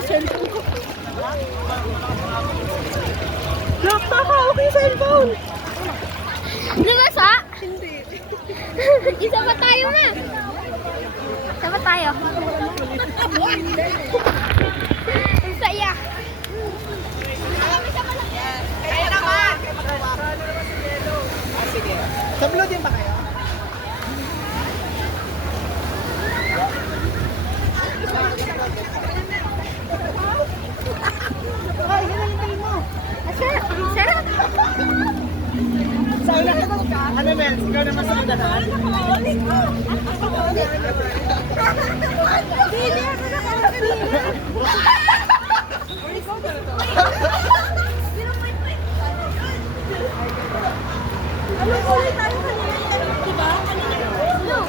cellphone ko. Nakakahawak yung cellphone. Lumasa? Hindi. Isa pa tayo na. Isa pa tayo. Ang saya. Kaya naman. Sige. Sa blue din ba kayo? Ay, yun ang tayo mo. Sarap. Sarap. Sa una ka, ano men, ikaw naman sa unahan? Hindi ako nakakanina. Ano ulit tayo kanina? Diba? No.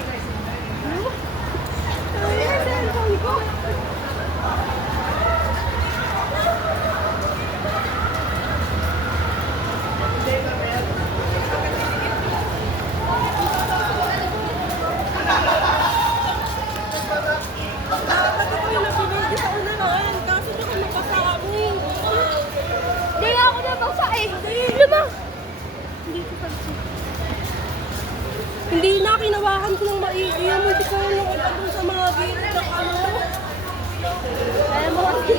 Ay, cellphone ko. Hindi nga ako nabasa eh. Lumang. Hindi na kinawakan ko ng maigi. Hindi ko lang ito sa mga gilid ng ano. Kaya mo kasi.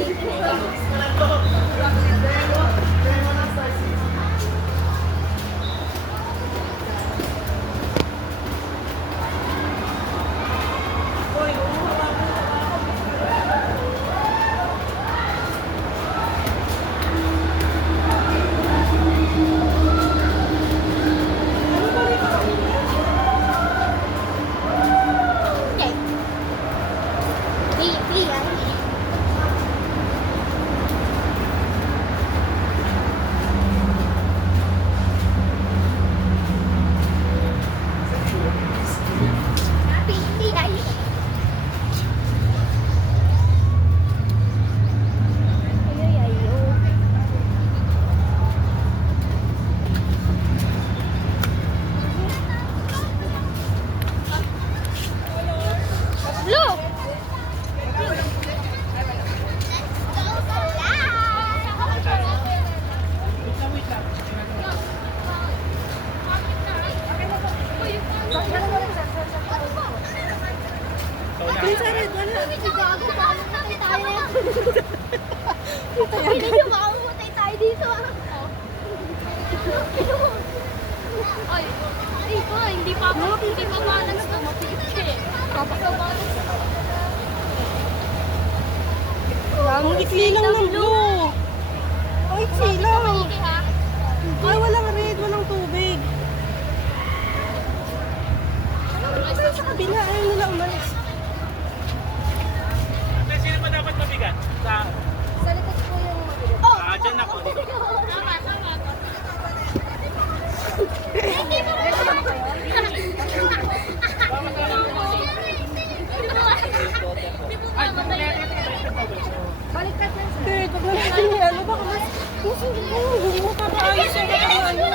Look! Hindi nyo makamatay tayo dito. Ay, ito, hindi pa balance na matik eh. Kapag-balance na. Ang ikli lang ng blue. Ang ikli lang. Ay, walang red, walang tubig. Ay, sa kabila, ayaw nila umalis. Sino ba dapat mabigat? Sa likod ko yung mabigat. Dyan ako. Tama. Hindi mo balikat lang siya. Hindi, pag natin ano, baka mas... Hindi mo papaayos yung ano.